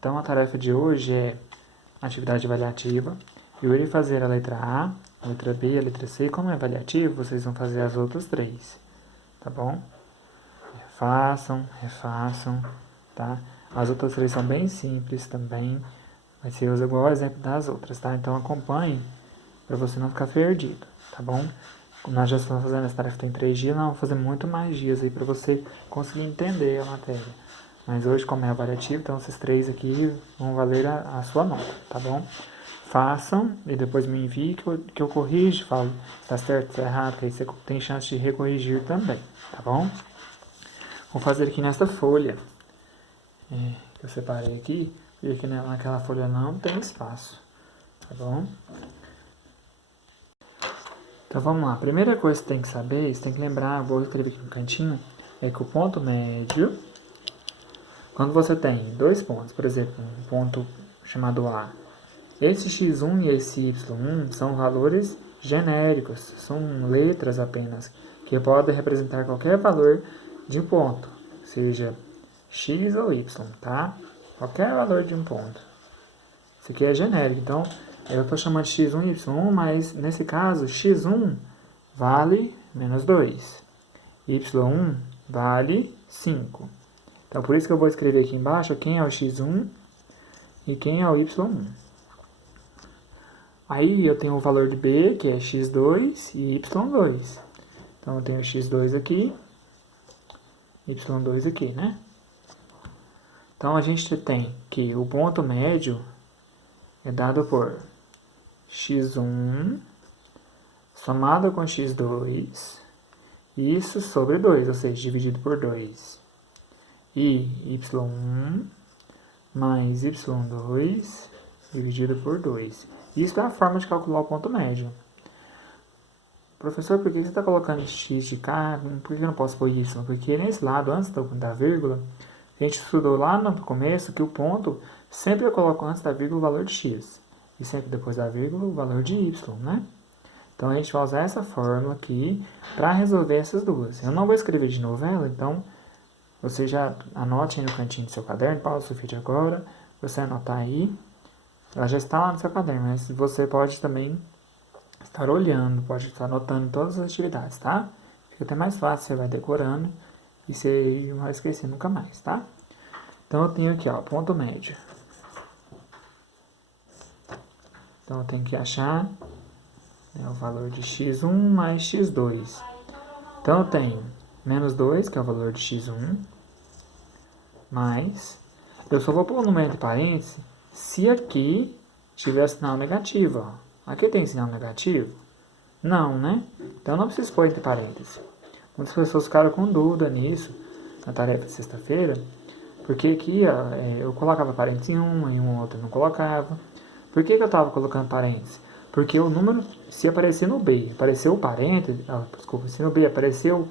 Então, a tarefa de hoje é atividade avaliativa. Eu irei fazer a letra A, a letra B e a letra C. Como é avaliativo, vocês vão fazer as outras 3, tá bom? Refaçam, tá? As outras 3 são bem simples também. Vai ser igual ao exemplo das outras, tá? Então, acompanhe para você não ficar perdido, tá bom? Nós já estamos fazendo essa tarefa tem 3 dias, nós vamos fazer muito mais dias aí para você conseguir entender a matéria. Mas hoje, como é avaliativo, então esses 3 aqui vão valer a sua nota, tá bom? Façam e depois me envie que eu corrijo, falo se tá certo, se tá errado, que aí você tem chance de recorrigir também, tá bom? Vou fazer aqui nessa folha que eu separei aqui, porque naquela folha não tem espaço, tá bom? Então vamos lá, a primeira coisa que você tem que saber, você tem que lembrar, vou escrever aqui no cantinho, é que o ponto médio, quando você tem 2 pontos, por exemplo, um ponto chamado A, esse x1 e esse y1 são valores genéricos, são letras apenas, que podem representar qualquer valor de um ponto, seja x ou y, tá? Qualquer valor de um ponto. Isso aqui é genérico, então eu estou chamando de x1 e y1, mas nesse caso x1 vale menos 2, y1 vale 5. Então por isso que eu vou escrever aqui embaixo quem é o x1 e quem é o y1. Aí eu tenho o valor de b, que é x2 e y2. Então eu tenho x2 aqui, y2 aqui, né? Então a gente tem que o ponto médio é dado por x1 somado com x2, isso sobre 2, ou seja, dividido por 2. E y1 mais y2 dividido por 2. Isso é a forma de calcular o ponto médio. Professor, por que você está colocando x de cá? Por que eu não posso pôr y? Porque nesse lado, antes da vírgula, a gente estudou lá no começo que o ponto sempre eu coloco antes da vírgula o valor de x. E sempre depois da vírgula o valor de y, né? Então a gente vai usar essa fórmula aqui para resolver essas duas. Eu não vou escrever de novo ela, então você já anote aí no cantinho do seu caderno, pausa o vídeo agora, você anotar aí. Ela já está lá no seu caderno, mas você pode também estar olhando, pode estar anotando todas as atividades, tá? Fica até mais fácil, você vai decorando e você não vai esquecer nunca mais, tá? Então eu tenho aqui, ó, ponto médio. Então eu tenho que achar o valor de x1 mais x2. Então eu tenho menos 2, que é o valor de x1, mais... Eu só vou pôr o número entre parênteses se aqui tiver sinal negativo, ó. Aqui tem sinal negativo? Não, né? Então não preciso pôr entre parênteses. Muitas pessoas ficaram com dúvida nisso, na tarefa de sexta-feira, porque aqui ó, eu colocava parênteses em um outro não colocava. Por que eu estava colocando parênteses? Porque o número, se aparecer no B, apareceu o parênteses, desculpa, se no B apareceu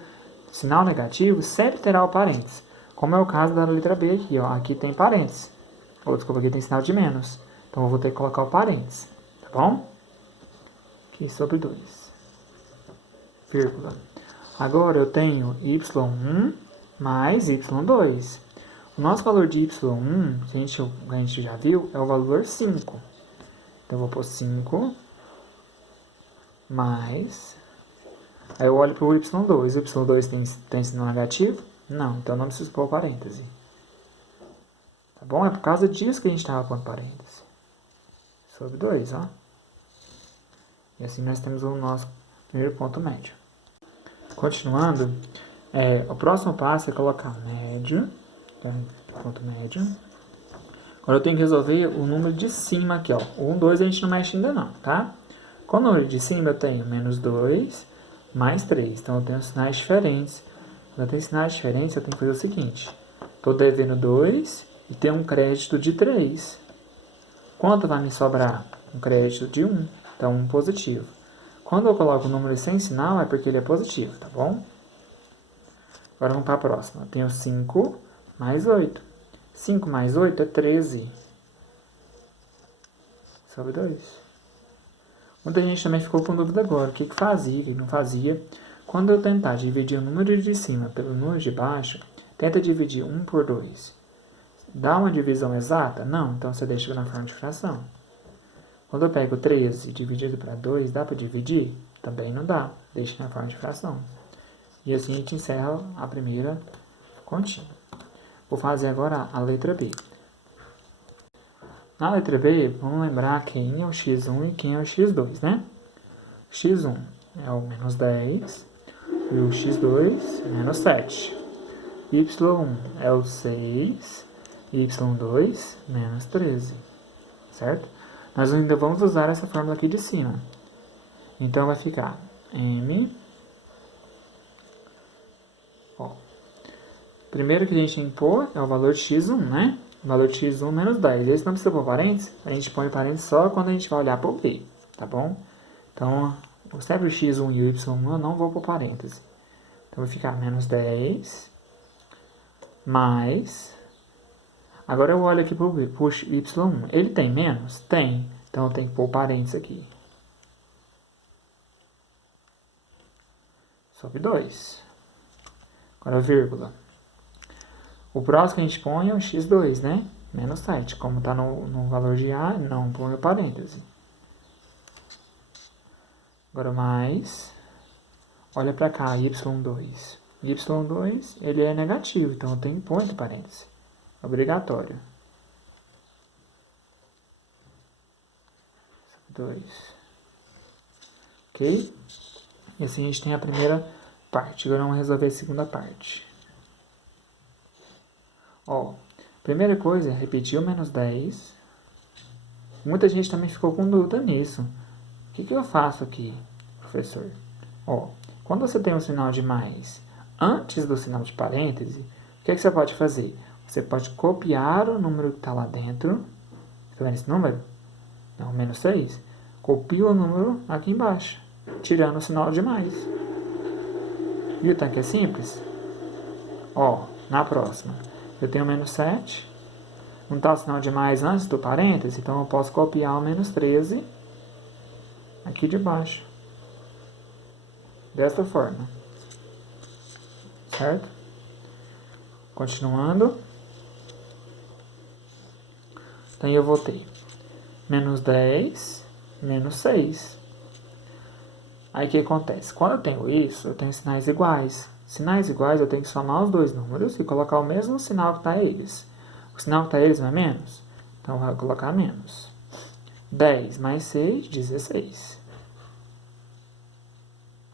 sinal negativo, sempre terá o parênteses. Como é o caso da letra B aqui, ó. Aqui tem parênteses. Ou, desculpa, aqui tem sinal de menos. Então eu vou ter que colocar o parênteses, tá bom? Aqui sobre 2. Vírgula. Agora eu tenho y1 mais y2. O nosso valor de y1, a gente já viu, é o valor 5. Então eu vou pôr 5 mais... Aí eu olho para o y2. O y2 tem sinal negativo? Não, então não preciso pôr parêntese. Tá bom? É por causa disso que a gente estava pondo parêntese. Sobre 2, ó. E assim nós temos o nosso primeiro ponto médio. Continuando, o próximo passo é colocar médio, ponto médio. Agora eu tenho que resolver o número de cima aqui, ó. O 1, 2 a gente não mexe ainda não, tá? Com o número de cima eu tenho menos 2 mais 3. Então eu tenho sinais diferentes. Quando eu tenho sinais diferentes, eu tenho que fazer o seguinte. Estou devendo 2 e tenho um crédito de 3. Quanto vai me sobrar? Um crédito de 1. Então, um positivo. Quando eu coloco o número sem sinal, é porque ele é positivo, tá bom? Agora vamos para a próxima. Eu tenho 5 mais 8. 5 mais 8 é 13. Sobre 2. Muita gente também ficou com dúvida agora. O que fazia, o que não fazia. Quando eu tentar dividir o número de cima pelo número de baixo, tenta dividir 1 por 2. Dá uma divisão exata? Não, então você deixa na forma de fração. Quando eu pego 13 dividido para 2, dá para dividir? Também não dá, deixa na forma de fração. E assim a gente encerra a primeira continha. Vou fazer agora a letra B. Na letra B, vamos lembrar quem é o x1 e quem é o x2, né? x1 é o menos 10 e o x2 menos 7. y1 é o 6 e y2 menos 13, certo? Nós ainda vamos usar essa fórmula aqui de cima. Então vai ficar m... Ó, primeiro que a gente tem que pôr é o valor de x1, né? O valor de x1 menos 10. Esse não precisa pôr parênteses, a gente põe parênteses só quando a gente vai olhar para o b, tá bom? Então, sempre o x1 e o y1 eu não vou pôr parênteses. Então vai ficar menos 10 mais... Agora eu olho aqui para o y1. Ele tem menos? Tem. Então eu tenho que pôr parênteses aqui. Sobre 2. Agora vírgula. O próximo que a gente põe é o x2, né? Menos 7. Como está no valor de A, não põe o parêntese. Agora mais... Olha para cá, y2. y2, ele é negativo, então eu tenho que pôr entre parênteses. Obrigatório. 2. Ok? E assim a gente tem a primeira parte. Agora vamos resolver a segunda parte. Ó, primeira coisa é repetir o menos 10. Muita gente também ficou com dúvida nisso. O que eu faço aqui, professor? Ó, quando você tem um sinal de mais antes do sinal de parêntese, o que você pode fazer? Você pode copiar o número que está lá dentro. Está vendo esse número? Não, menos 6. Copia o número aqui embaixo, tirando o sinal de mais. Viu tanto que é simples? Ó, na próxima, eu tenho menos 7. Não está o sinal de mais antes do parêntese, então eu posso copiar o menos 13 aqui de baixo. Desta forma. Certo? Continuando. Então eu vou ter menos 10, menos 6. Aí o que acontece? Quando eu tenho isso, eu tenho sinais iguais. Sinais iguais, eu tenho que somar os dois números e colocar o mesmo sinal que está eles. O sinal que está eles não é menos? Então eu vou colocar menos. 10 mais 6, 16.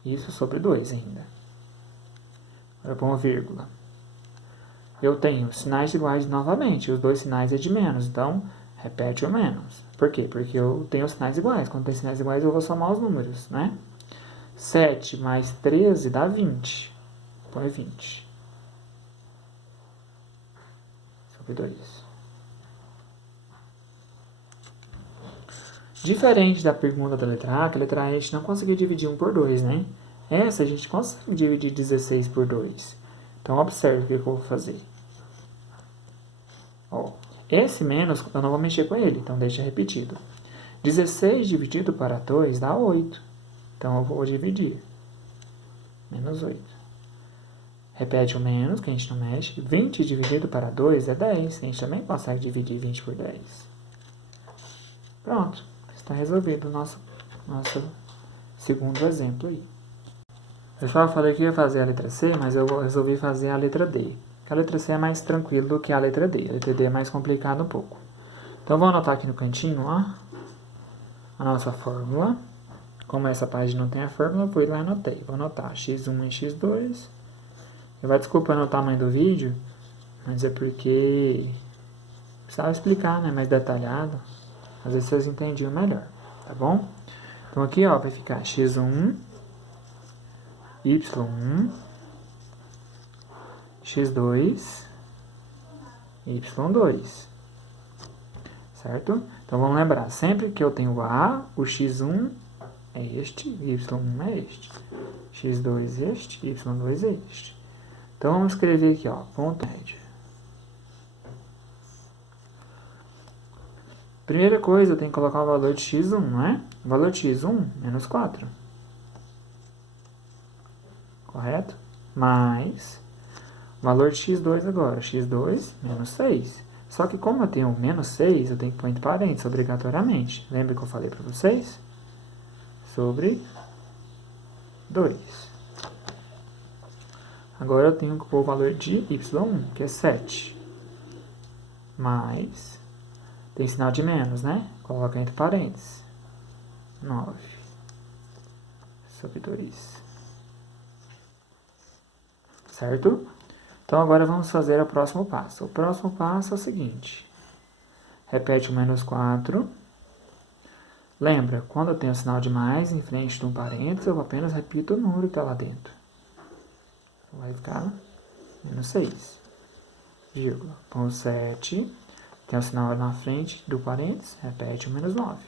Isso sobre 2 ainda. Agora põe uma vírgula. Eu tenho sinais iguais novamente. Os dois sinais é de menos. Então, repete o menos. Por quê? Porque eu tenho sinais iguais. Quando tem sinais iguais, eu vou somar os números, né? 7 mais 13 dá 20. Põe 20. Sobre 2. Diferente da pergunta da letra A, que a letra A a gente não conseguiu dividir 1 por 2, né? Essa a gente consegue dividir 16 por 2. Então, observe o que eu vou fazer. Ó, esse menos, eu não vou mexer com ele, então deixa repetido. 16 dividido para 2 dá 8. Então, eu vou dividir. Menos 8. Repete o menos, que a gente não mexe. 20 dividido para 2 é 10. A gente também consegue dividir 20 por 10. Pronto. Está resolvido o nosso segundo exemplo aí. Pessoal, eu falei que ia fazer a letra C, mas eu resolvi fazer a letra D. Porque a letra C é mais tranquila do que a letra D. A letra D é mais complicada um pouco. Então, vou anotar aqui no cantinho, ó, a nossa fórmula. Como essa página não tem a fórmula, eu fui lá e anotei. Vou anotar x1 e x2. Eu vou desculpando o tamanho do vídeo, mas é porque precisava explicar, né, mais detalhado. Às vezes vocês entendiam melhor, tá bom? Então aqui, ó, vai ficar x1, y1, x2, y2. Certo? Então vamos lembrar, sempre que eu tenho A, o x1 é este, y1 é este. x2 é este, y2 é este. Então vamos escrever aqui, ó, ponto médio. Primeira coisa, eu tenho que colocar o valor de x1, não é? O valor de x1, menos 4. Correto? Mais o valor de x2 agora. x2, menos 6. Só que como eu tenho menos 6, eu tenho que pôr entre parênteses, obrigatoriamente. Lembra que eu falei para vocês? Sobre 2. Agora eu tenho que pôr o valor de y1, que é 7. Mais, tem sinal de menos, né? Coloca entre parênteses. 9 sobre 2. Certo? Então, agora vamos fazer o próximo passo. O próximo passo é o seguinte. Repete o menos 4. Lembra, quando eu tenho o sinal de mais em frente de um parênteses, eu apenas repito o número que está lá dentro. Então, vai ficar menos 6, vírgula. Com o 7, tem o sinal na frente do parênteses, repete o menos 9.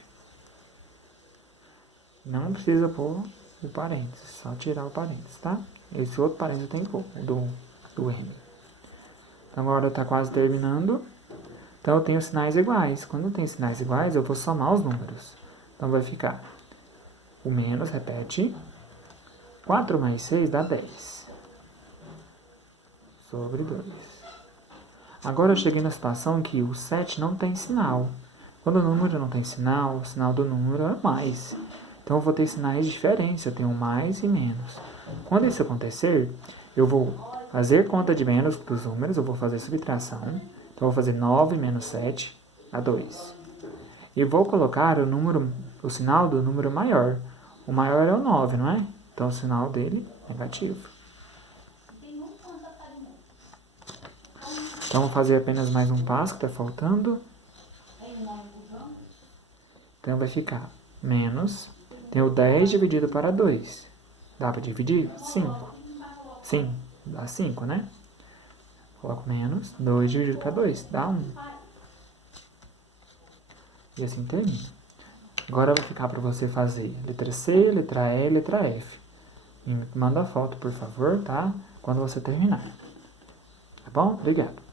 Não precisa pôr o parênteses, só tirar o parênteses, tá? Esse outro parênteses tem que pôr, do M. Então, agora está quase terminando. Então, eu tenho sinais iguais. Quando eu tenho sinais iguais, eu vou somar os números. Então, vai ficar o menos, repete. 4 mais 6 dá 10. Sobre 2. Agora, eu cheguei na situação que o 7 não tem sinal. Quando o número não tem sinal, o sinal do número é mais. Então, eu vou ter sinais diferentes. Eu tenho mais e menos. Quando isso acontecer, eu vou fazer conta de menos dos números. Eu vou fazer subtração. Então, eu vou fazer 9 menos 7 dá 2. E vou colocar o sinal do número maior. O maior é o 9, não é? Então, o sinal dele é negativo. Então, vou fazer apenas mais um passo que está faltando. Então, vai ficar menos. Tem o 10 dividido para 2. Dá para dividir? 5. Sim, dá 5, né? Coloco menos. 2 dividido para 2 dá 1. E assim termina. Agora vai ficar para você fazer letra C, letra E, letra F. E manda a foto, por favor, tá? Quando você terminar. Tá bom? Obrigado.